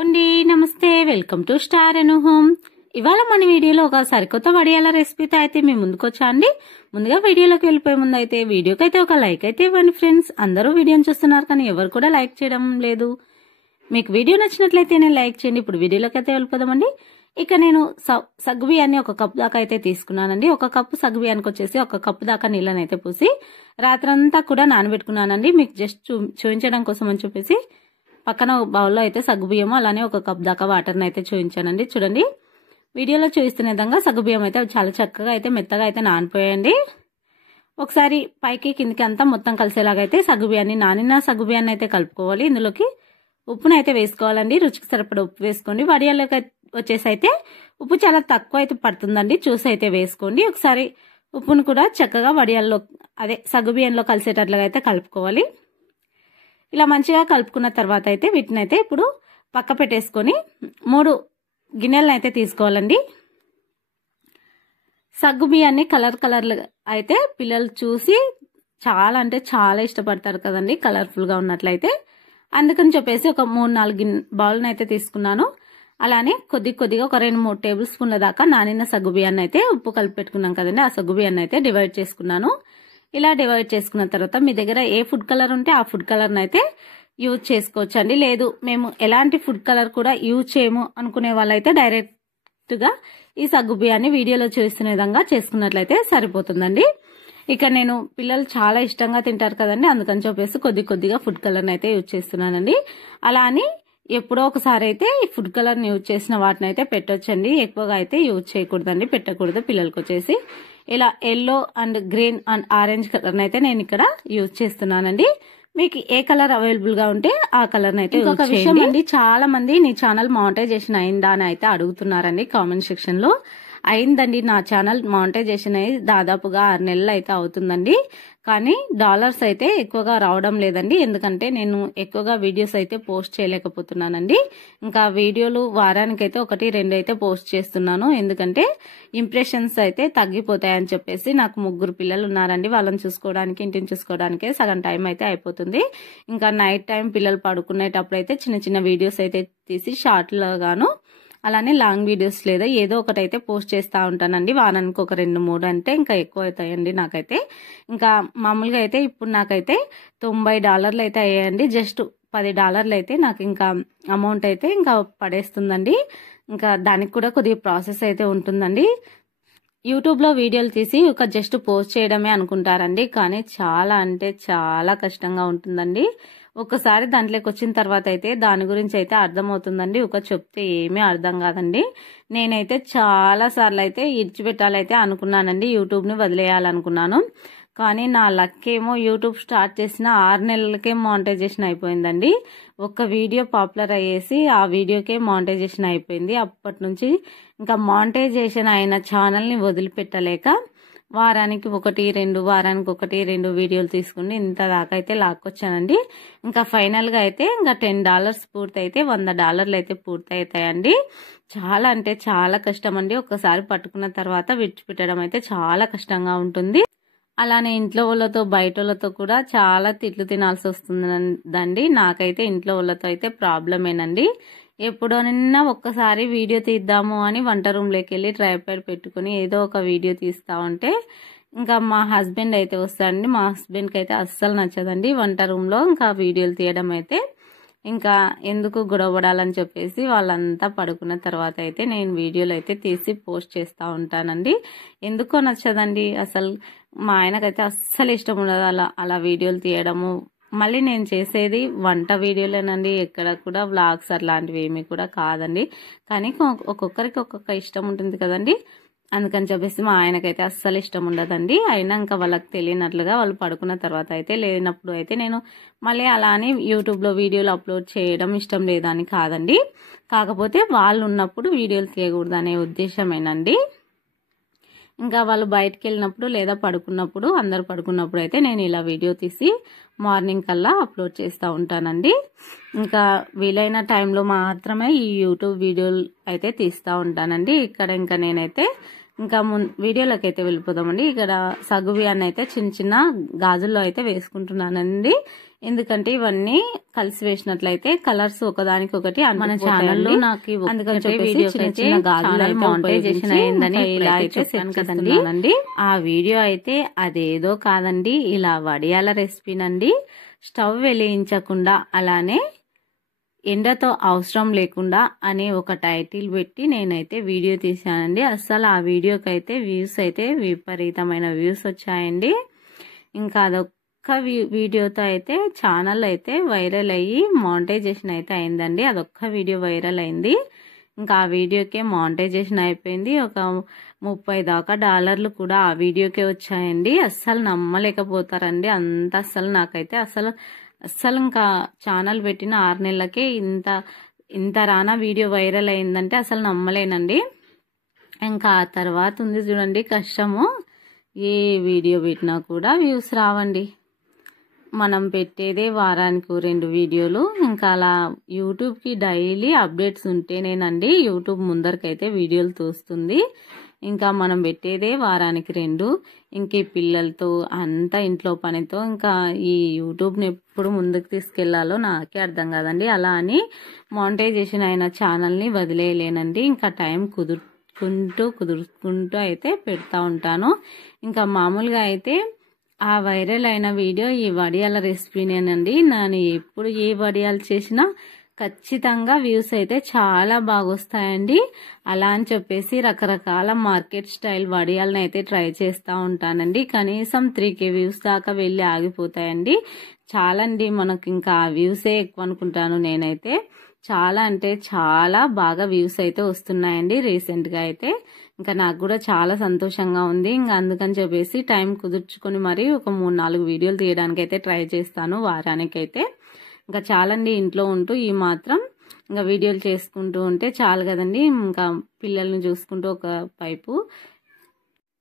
అండి నమస్తే welcome to star Anu home. ఇవాళ మన వీడియోలో ఒక సరికొత్త వడియాల రెసిపీతో అయితే మేము ముందుకు వచ్చా అండి. ముందుగా వీడియోలోకి వెళ్ళిపోయే ముందు అయితే వీడియోకి అయితే ఒక లైక్ అయితే ఇవ్వండి ఫ్రెండ్స్. అందరూ వీడియోని చూస్తున్నారు కానీ ఎవరు కూడా లైక్ చేయడం లేదు. మీకు వీడియో నచ్చినట్లయితే నేను లైక్ చేయండి. ఇప్పుడు వీడియోలోకి అయితే వెళ్ళిపోదామండి. ఇక నేను సగ్గు బియ్యాన్ని ఒక కప్పు దాకా అయితే తీసుకున్నానండి. ఒక కప్పు సగ్గు బియ్యానికి వచ్చేసి ఒక కప్పు దాకా నీళ్ళని అయితే పోసి రాత్రంతా కూడా నానబెట్టుకున్నానండి. మీకు జస్ట్ చూపించడం కోసం అని చెప్పేసి పక్కన బౌల్లో అయితే సగ్గుబియ్యము అలానే ఒక కప్ దాకా వాటర్ని అయితే చూపించానండి. చూడండి వీడియోలో చూపిస్తున్న విధంగా సగ్గుబియ్యం అయితే చాలా చక్కగా అయితే మెత్తగా అయితే నానిపోయాయండి. ఒకసారి పైకి కిందికి అంతా మొత్తం కలిసేలాగా అయితే సగ్గుబియ్యాన్ని నానిన సగ్గుబియ్యాన్ని అయితే కలుపుకోవాలి. ఇందులోకి ఉప్పును అయితే వేసుకోవాలండి. రుచికి సరిపడా ఉప్పు వేసుకోండి. వడియాల్లోకి వచ్చేసి అయితే ఉప్పు చాలా తక్కువ అయితే పడుతుందండి, చూసి అయితే వేసుకోండి. ఒకసారి ఉప్పును కూడా చక్కగా వడియాల్లో అదే సగ్గుబియ్యంలో కలిసేటట్లుగా అయితే కలుపుకోవాలి. ఇలా మంచిగా కలుపుకున్న తర్వాత అయితే వీటిని అయితే ఇప్పుడు పక్క పెట్టేసుకొని 3 గిన్నెలను అయితే తీసుకోవాలండి. సగ్గు బియ్యాన్ని కలర్లు అయితే పిల్లలు చూసి చాలా అంటే చాలా ఇష్టపడతారు కదండి కలర్ఫుల్గా ఉన్నట్లయితే. అందుకని చెప్పేసి ఒక 3-4 బౌల్ని అయితే తీసుకున్నాను. అలానే కొద్దిగా ఒక 2-3 టేబుల్ స్పూన్ల దాకా నానిన సగ్గు బియ్యాన్ని అయితే ఉప్పు కలిపి పెట్టుకున్నాం కదండి, ఆ సగ్గు బియ్యాన్ని అయితే డివైడ్ చేసుకున్నాను. ఇలా డివైడ్ చేసుకున్న తర్వాత మీ దగ్గర ఏ ఫుడ్ కలర్ ఉంటే ఆ ఫుడ్ కలర్ని అయితే యూజ్ చేసుకోవచ్చు అండి. లేదు మేము ఎలాంటి ఫుడ్ కలర్ కూడా యూజ్ చేయము అనుకునే వాళ్ళైతే డైరెక్ట్గా ఈ సగ్గు బియ్యాన్ని వీడియోలో చూస్తున్న విధంగా చేసుకున్నట్లయితే సరిపోతుందండి. ఇక నేను పిల్లలు చాలా ఇష్టంగా తింటారు కదండి, అందుకని చెప్పేసి కొద్దిగా ఫుడ్ కలర్ని అయితే యూజ్ చేస్తున్నానండి. అలా అని ఎప్పుడో ఒకసారి అయితే ఈ ఫుడ్ కలర్ని యూజ్ చేసిన వాటిని అయితే పెట్టొచ్చండి. ఎక్కువగా అయితే యూజ్ చేయకూడదండి, పెట్టకూడదు. పిల్లలకి వచ్చేసి ఇలా yellow and green and orange కలర్ని అయితే నేను ఇక్కడ యూజ్ చేస్తున్నానండి. మీకు ఏ కలర్ అవైలబుల్ గా ఉంటే ఆ కలర్ అయితే ఒక విషయం అండి, చాలా మంది నీ ఛానల్ మానిటైజేషన్ అయిందా అని అయితే అడుగుతున్నారండి కామెంట్ సెక్షన్ లో. అయిందండి, నా ఛానల్ మానిటైజేషన్ అయ్యి దాదాపుగా 6 నెలలు అయితే అవుతుందండి. కానీ డాలర్స్ అయితే ఎక్కువగా రావడం లేదండి, ఎందుకంటే నేను ఎక్కువగా వీడియోస్ అయితే పోస్ట్ చేయలేకపోతున్నానండి. ఇంకా వీడియోలు వారానికైతే 1-2 అయితే పోస్ట్ చేస్తున్నాను, ఎందుకంటే ఇంప్రెషన్స్ అయితే తగ్గిపోతాయని చెప్పేసి. నాకు 3 పిల్లలు ఉన్నారండి, వాళ్ళని చూసుకోవడానికి ఇంటిని చూసుకోవడానికే సగం టైం అయితే అయిపోతుంది. ఇంకా నైట్ టైం పిల్లలు పడుకునేటప్పుడు అయితే చిన్న వీడియోస్ అయితే తీసి షార్ట్లో గాను అలానే లాంగ్ వీడియోస్ లేదా ఏదో ఒకటి అయితే పోస్ట్ చేస్తూ ఉంటానండి. వారానికి ఒక 2-3 అంటే ఇంకా ఎక్కువ అవుతాయండి నాకైతే. ఇంకా మామూలుగా అయితే ఇప్పుడు నాకైతే $90 అయితే అయ్యాయండి. జస్ట్ $10 అయితే నాకు ఇంకా అమౌంట్ అయితే ఇంకా పడేస్తుందండి. ఇంకా దానికి కూడా కొద్దిగా ప్రాసెస్ అయితే ఉంటుందండి. యూట్యూబ్లో వీడియోలు తీసి ఒక జస్ట్ పోస్ట్ చేయడమే అనుకుంటారండి, కానీ చాలా అంటే చాలా కష్టంగా ఉంటుందండి. ఒక్కసారి దాంట్లోకి వచ్చిన తర్వాత అయితే దాని గురించి అయితే అర్థమవుతుందండి. ఒక చెప్తే ఏమీ అర్థం కాదండి. నేనైతే చాలా సార్లు అయితే ఇడిచిపెట్టాలైతే అనుకున్నానండి, యూట్యూబ్ని వదిలేయాలనుకున్నాను. కానీ నా లక్ ఏమో యూట్యూబ్ స్టార్ట్ చేసిన 6 నెలలకే మానిటైజేషన్ అయిపోయిందండి. ఒక వీడియో పాపులర్ అయ్యేసి ఆ వీడియోకే మానిటైజేషన్ అయిపోయింది. అప్పటి నుంచి ఇంకా మానిటైజేషన్ అయిన ఛానల్ని వదిలిపెట్టలేక వారానికి 1-2 వీడియోలు తీసుకుని ఇంత దాకా అయితే లాక్కొచ్చానండి. ఇంకా ఫైనల్గా అయితే ఇంకా $10 పూర్తి అయితే $100 అయితే పూర్తి అవుతాయండి. చాలా అంటే చాలా కష్టం అండి. ఒక్కసారి పట్టుకున్న తర్వాత విడిచిపెట్టడం అయితే చాలా కష్టంగా ఉంటుంది. అలానే ఇంట్లో వాళ్ళతో బయట వాళ్ళతో కూడా చాలా తిట్లు తినాల్సి వస్తుందండి. నాకైతే ఇంట్లో వాళ్ళతో అయితే ప్రాబ్లమేనండి. ఎప్పుడోనన్నా ఒక్కసారి వీడియో తీద్దాము అని వంట రూమ్లోకి వెళ్ళి ట్రైపాడ్ పెట్టుకుని ఏదో ఒక వీడియో తీస్తా ఉంటే ఇంకా మా హస్బెండ్ అయితే వస్తాడండి. మా హస్బెండ్కి అయితే అస్సలు నచ్చదండి వంట రూమ్లో ఇంకా వీడియోలు తీయడం అయితే. ఇంకా ఎందుకు గొడవడాలని చెప్పేసి వాళ్ళంతా పడుకున్న తర్వాత అయితే నేను వీడియోలు అయితే తీసి పోస్ట్ చేస్తూ ఉంటానండి. ఎందుకో నచ్చదండి అసలు. మా ఆయనకైతే అస్సలు ఇష్టం ఉండదు అలా వీడియోలు తీయడము. మళ్ళీ నేను చేసేది వంట వీడియోలేనండి, ఎక్కడ కూడా వ్లాగ్స్ అట్లాంటివి ఏమీ కూడా కాదండి. కానీ ఒక్కొక్కరికి ఒక్కొక్క ఇష్టం ఉంటుంది కదండి, అందుకని చెప్పేసి మా ఆయనకైతే అస్సలు ఇష్టం ఉండదండి. అయినా ఇంకా వాళ్ళకి తెలియనట్లుగా వాళ్ళు పడుకున్న తర్వాత అయితే లేనప్పుడు అయితే నేను మళ్ళీ అలా అని యూట్యూబ్లో వీడియోలు అప్లోడ్ చేయడం ఇష్టం లేదని కాదండి, కాకపోతే వాళ్ళు ఉన్నప్పుడు వీడియోలు తీయకూడదు అనే ఉద్దేశమేనండి. ఇంకా వాళ్ళు బయటకు వెళ్ళినప్పుడు లేదా పడుకున్నప్పుడు అందరు పడుకున్నప్పుడు అయితే నేను ఇలా వీడియో తీసి మార్నింగ్ కల్లా అప్లోడ్ చేస్తూ ఉంటానండి. ఇంకా వీలైన టైంలో మాత్రమే ఈ యూట్యూబ్ వీడియోలు అయితే తీస్తూ ఉంటానండి. ఇక్కడ ఇంకా నేనైతే ఇంకా వీడియోలోకి అయితే వెళ్ళిపోదామండి. ఇక్కడ సగ్గు బియ్యాన్ని అయితే చిన్న గాజుల్లో అయితే వేసుకుంటున్నానండి. ఎందుకంటే ఇవన్నీ కలిసి వేసినట్లయితే కలర్స్ ఒకదానికొకటి మన ఛానల్లో నాకు అందుకని చెప్పేసి చిన్న గాజులు మౌంటైజేషన్ అయిందని ఇలా అయితే సెట్ కదండి. ఆ వీడియో అయితే అదేదో కాదండి, ఇలా వడియాల రెసిపీనండి. స్టవ్ వెలిగించకుండా అలానే ఎండతో అవసరం లేకుండా అనే ఒక టైటిల్ పెట్టి నేనైతే వీడియో తీసానండి. అస్సలు ఆ వీడియోకి అయితే వ్యూస్ అయితే విపరీతమైన వ్యూస్ వచ్చాయండి. ఇంకా అదొక్క వీడియోతో అయితే ఛానల్ అయితే వైరల్ అయ్యి మానిటైజేషన్ అయితే అయిందండి. అదొక్క వీడియో వైరల్ అయింది. ఇంకా ఆ వీడియోకే మానిటైజేషన్ అయిపోయింది. ఒక $30 దాకా కూడా ఆ వీడియోకే వచ్చాయండి. అస్సలు నమ్మలేకపోతారండి. అంత అస్సలు నాకైతే అస్సలు ఇంకా ఛానల్ పెట్టిన 6 నెలలకే ఇంత రానా వీడియో వైరల్ అయిందంటే అసలు నమ్మలేనండి. ఇంకా ఆ తర్వాత ఉంది చూడండి కష్టము. ఏ వీడియో పెట్టినా కూడా వ్యూస్ రావండి. మనం పెట్టేదే వారానికి 2 వీడియోలు. ఇంకా అలా యూట్యూబ్కి డైలీ అప్డేట్స్ ఉంటేనేనండి యూట్యూబ్ ముందరికైతే వీడియోలు తోస్తుంది. ఇంకా మనం పెట్టేదే వారానికి 2. ఇంక ఈ పిల్లలతో అంతా ఇంట్లో పనితో ఇంకా ఈ యూట్యూబ్ని ఎప్పుడు ముందుకు తీసుకెళ్లాలో నాకే అర్థం కాదండి. అలా అని మానిటైజేషన్ అయిన ఛానల్ని వదిలేయలేనండి. ఇంకా టైం కుదురుకుంటూ అయితే పెడతా ఉంటాను. ఇంకా మామూలుగా అయితే ఆ వైరల్ అయిన వీడియో ఈ వడియాల రెసిపీనేనండి. నేను ఎప్పుడు ఏ వడియాలు చేసినా ఖచ్చితంగా వ్యూస్ అయితే చాలా బాగా వస్తాయండి. అలా అని చెప్పేసి రకరకాల మార్కెట్ స్టైల్ వడియాలను అయితే ట్రై చేస్తూ ఉంటానండి. కనీసం 3K వ్యూస్ దాకా వెళ్ళి ఆగిపోతాయండి. చాలా అండి, మనకు ఇంకా ఆ వ్యూసే ఎక్కువ అనుకుంటాను నేనైతే. చాలా అంటే చాలా బాగా వ్యూస్ అయితే వస్తున్నాయండి రీసెంట్గా అయితే. ఇంకా నాకు కూడా చాలా సంతోషంగా ఉంది. ఇంకా అందుకని చెప్పేసి టైం కుదుర్చుకొని మరి ఒక 3-4 వీడియోలు తీయడానికి అయితే ట్రై చేస్తాను వారానికైతే. ఇంకా చాలండి, ఇంట్లో ఉంటూ ఈ మాత్రం ఇంకా వీడియోలు చేసుకుంటూ ఉంటే చాలు కదండి. ఇంకా పిల్లల్ని చూసుకుంటూ ఒక వైపు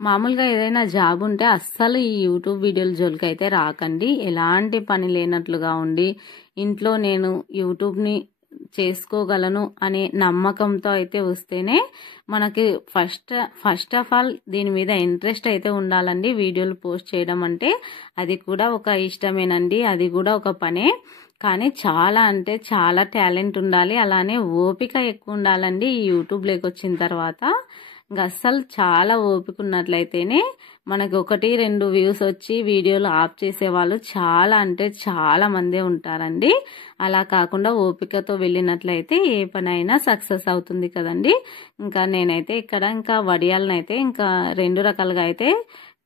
మామూలుగా ఏదైనా జాబ్ ఉంటే అస్సలు ఈ యూట్యూబ్ వీడియోల జోలికి అయితే రాకండి. ఎలాంటి పని లేనట్లుగా ఉండి ఇంట్లో నేను యూట్యూబ్ని చేసుకోగలను అనే నమ్మకంతో అయితే వస్తేనే మనకి ఫస్ట్ ఆఫ్ ఆల్ దీని మీద ఇంట్రెస్ట్ అయితే ఉండాలండి. వీడియోలు పోస్ట్ చేయడం అంటే అది కూడా ఒక ఇష్టమేనండి, అది కూడా ఒక పనే. కానీ చాలా అంటే చాలా టాలెంట్ ఉండాలి, అలానే ఓపిక ఎక్కువ ఉండాలండి. ఈ యూట్యూబ్లోకి వచ్చిన తర్వాత ఇంకా అస్సలు చాలా ఓపిక ఉన్నట్లయితేనే మనకి 1-2 వ్యూస్ వచ్చి వీడియోలు ఆఫ్ చేసే వాళ్ళు చాలా అంటే చాలా మందే ఉంటారండి. అలా కాకుండా ఓపికతో వెళ్ళినట్లయితే ఏ పనైనా సక్సెస్ అవుతుంది కదండి. ఇంకా నేనైతే ఇక్కడ ఇంకా వడియాలనైతే ఇంకా 2 రకాలుగా అయితే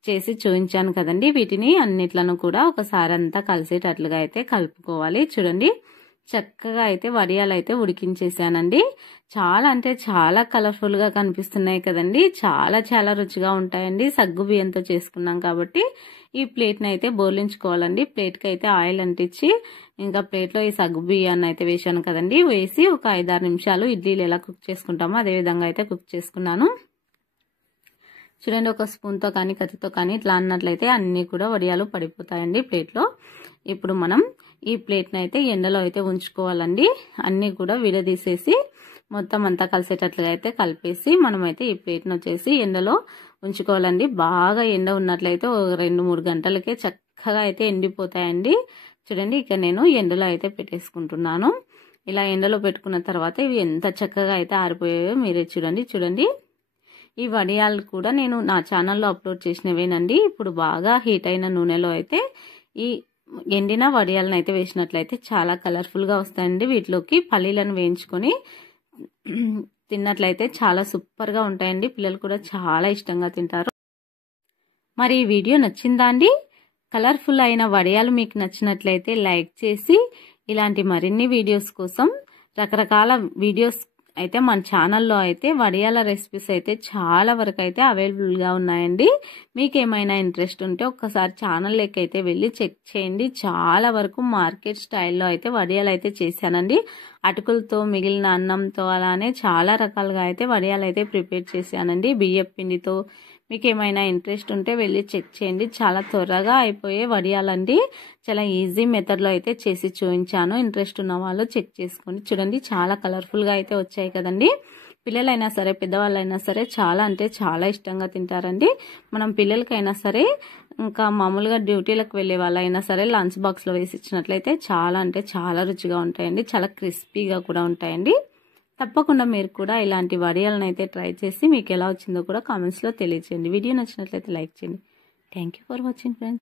చేసి చూపించాను కదండి. వీటిని అన్నిట్లను కూడా ఒకసారి అంతా కలిసేటట్లుగా అయితే కలుపుకోవాలి. చూడండి, చక్కగా అయితే వడియాలు అయితే ఉడికించేసానండి. చాలా అంటే చాలా కలర్ఫుల్గా కనిపిస్తున్నాయి కదండి. చాలా చాలా రుచిగా ఉంటాయండి. సగ్గు బియ్యంతో చేసుకున్నాం కాబట్టి ఈ ప్లేట్ని అయితే బోర్లించుకోవాలండి. ప్లేట్కి అయితే ఆయిల్ అంటించి ఇంకా ప్లేట్లో ఈ సగ్గు బియ్యాన్ని అయితే వేసాను కదండి. వేసి ఒక 5-6 నిమిషాలు ఇడ్లీలు ఎలా కుక్ చేసుకుంటామో అదే విధంగా అయితే కుక్ చేసుకున్నాను. చూడండి, ఒక స్పూన్తో కానీ కత్తితో కానీ ఇట్లా అన్నట్లయితే అన్నీ కూడా వడియాలు పడిపోతాయండి ప్లేట్లో. ఇప్పుడు మనం ఈ ప్లేట్ని అయితే ఎండలో అయితే ఉంచుకోవాలండి. అన్నీ కూడా విడదీసేసి మొత్తం అంతా కలిసేటట్లుగా అయితే కలిపేసి మనమైతే ఈ ప్లేట్ని వచ్చేసి ఎండలో ఉంచుకోవాలండి. బాగా ఎండ ఉన్నట్లయితే 2-3 గంటలకే చక్కగా అయితే ఎండిపోతాయండి. చూడండి, ఇక నేను ఎండలో అయితే పెట్టేసుకుంటున్నాను. ఇలా ఎండలో పెట్టుకున్న తర్వాత ఇవి ఎంత చక్కగా అయితే ఆరిపోయాయో మీరే చూడండి. ఈ వడియాలు కూడా నేను నా ఛానల్లో అప్లోడ్ చేసినవేనండి. ఇప్పుడు బాగా హీట్ అయిన నూనెలో అయితే ఈ ఎండిన వడియాలను అయితే వేసినట్లయితే చాలా కలర్ఫుల్గా వస్తాయండి. వీటిలోకి పల్లీలను వేయించుకొని తిన్నట్లయితే చాలా సూపర్గా ఉంటాయండి. పిల్లలు కూడా చాలా ఇష్టంగా తింటారు. మరి ఈ వీడియో నచ్చిందా అండి? కలర్ఫుల్ అయిన వడియాలు మీకు నచ్చినట్లయితే లైక్ చేసి ఇలాంటి మరిన్ని వీడియోస్ కోసం రకరకాల వీడియోస్ అయితే మన ఛానల్లో అయితే వడియాల రెసిపీస్ అయితే చాలా వరకు అయితే అవైలబుల్గా ఉన్నాయండి. మీకు ఏమైనా ఇంట్రెస్ట్ ఉంటే ఒక్కసారి ఛానల్లోకి అయితే వెళ్ళి చెక్ చేయండి. చాలా వరకు మార్కెట్ స్టైల్లో అయితే వడియాలు అయితే చేశానండి. అటుకులతో, మిగిలిన అన్నంతో, అలానే చాలా రకాలుగా అయితే వడియాలు అయితే ప్రిపేర్ చేశానండి. బియ్యం పిండితో. మీకు ఏమైనా ఇంట్రెస్ట్ ఉంటే వెళ్ళి చెక్ చేయండి. చాలా త్వరగా అయిపోయే వడియాలండి. చాలా ఈజీ మెథడ్లో అయితే చేసి చూపించాను. ఇంట్రెస్ట్ ఉన్న వాళ్ళు చెక్ చేసుకోండి. చూడండి, చాలా కలర్ఫుల్గా అయితే వచ్చాయి కదండి. పిల్లలైనా సరే పెద్దవాళ్ళైనా సరే చాలా అంటే చాలా ఇష్టంగా తింటారండి. మనం పిల్లలకైనా సరే ఇంకా మామూలుగా డ్యూటీలకు వెళ్ళే వాళ్ళైనా సరే లంచ్ బాక్స్లో వేసి ఇచ్చినట్లయితే చాలా అంటే చాలా రుచిగా ఉంటాయండి, చాలా క్రిస్పీగా కూడా ఉంటాయండి. తప్పకుండా మీరు కూడా ఇలాంటి వడియాలను అయితే ట్రై చేసి మీకు ఎలా వచ్చిందో కూడా కామెంట్స్లో తెలియజేయండి. వీడియో నచ్చినట్లయితే లైక్ చేయండి. Thank you for watching friends.